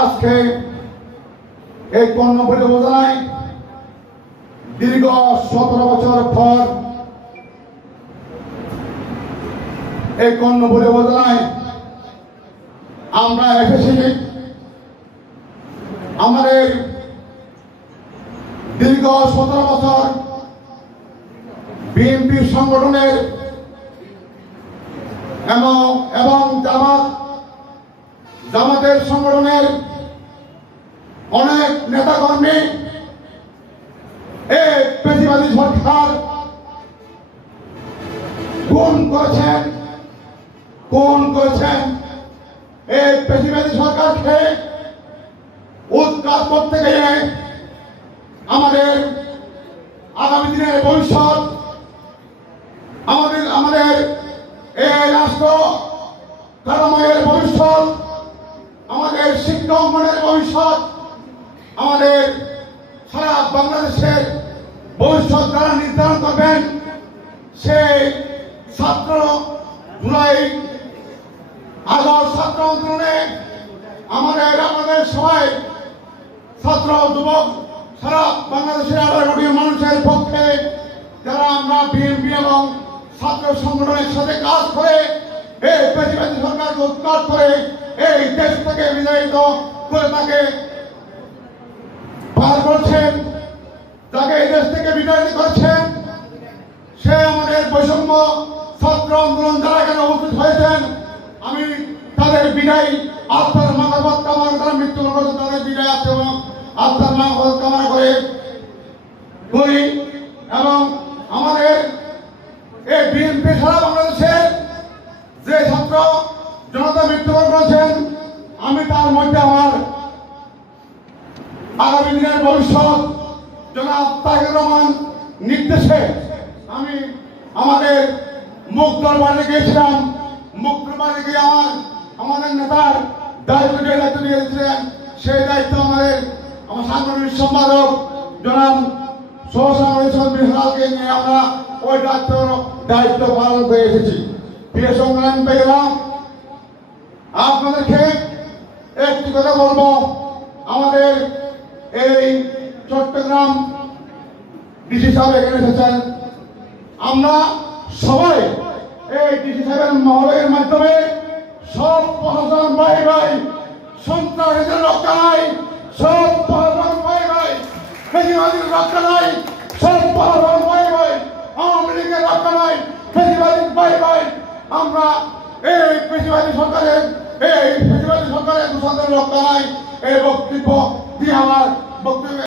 আজকে এই কর্ণফুলী উপজেলায় দীর্ঘ 17 বছর পর এই কর্ণফুলী উপজেলায় আমরা এসেছি। আমাদের দীর্ঘ 17 বছর বিএনপি সংগঠনের এবং জামাতের সংগঠনের অনেক নেতাকর্মী এই পেশিবাদী সরকার খুন করেছেন। এই পেশিবাদী সরকারকে উৎখাত করতে গিয়ে আমাদের আগামী দিনের ভবিষ্যৎ, আমাদের এই রাষ্ট্র কারাময়ের ভবিষ্যৎ, আমাদের শিক্ষাঙ্গনের ভবিষ্যৎ, আমাদের সারা বাংলাদেশের ভবিষ্যৎ যারা নির্ধারণ করবেন সেই জুলাই আগস্ট ছাত্র আন্দোলনে আমাদের সবাই ছাত্র যুবক সারা বাংলাদেশের 18 কোটি মানুষের পক্ষে যারা আমরা বিএনপি এবং ছাত্র সংগঠনের সাথে কাজ করে এই পেশিবাদী সরকারকে উৎখাত করে এই দেশ থেকে বিতাড়িত করে তাকে পার করছেন, তাকে এই দেশ থেকে বিতাড়িত করছেন। সে আমাদের বৈষম্য ছাত্র আন্দোলন যারা এখানে উপস্থিত হয়েছেন, আমি তাদের বিদায় আত্মার মানবত কামনা, তারা মৃত্যুবরণ করেছে তাদের বিদায় এবং আত্মার মানবত কামনা করি। এবং আমাদের এই বিএনপি সারা বাংলাদেশের যে ছাত্র জনতা মৃত্যুবরণ করেছেন, আমি তার মধ্যে আমার আগামী দিনের ভবিষ্যৎ জনাব তারেক রহমান নির্দেশে আমি আমাদের মুখ দরবারে গিয়েছিলাম। মুখ দরবারে গিয়ে আমাদের নেতার দায়িত্ব দিয়েছিলেন। সেই দায়িত্ব আমার সাংগঠনিক সম্পাদক জনাব সহসাংগঠনিক নিয়ে আমরা ওই দায়িত্ব পালন করে এসেছি। প্রিয় সংগ্রামী ভাইয়েরা, আপনাদেরকে একটি কথা বলবো, আমাদের এই চট্টগ্রাম ডিসি সাহেব এখানে এসেছেন। আমরা সবাই এই ডিসি সাহেবের মহলের মাধ্যমে সব প্রশাসন ভাই সন্ত্রাসীদের রক্ষা নাই, সব প্রশাসন ভাই ফেসিবাদীর রক্ষা নাই, সব প্রশাসন ভাই আওয়ামী লীগের রক্ষা নাই, ফেসিবাদী ভাই আমরা এই পেশিবাদী সরকারের দূষণের রক্ষা নাই। এই বক্তব্য দিয়ে আমার বক্তব্য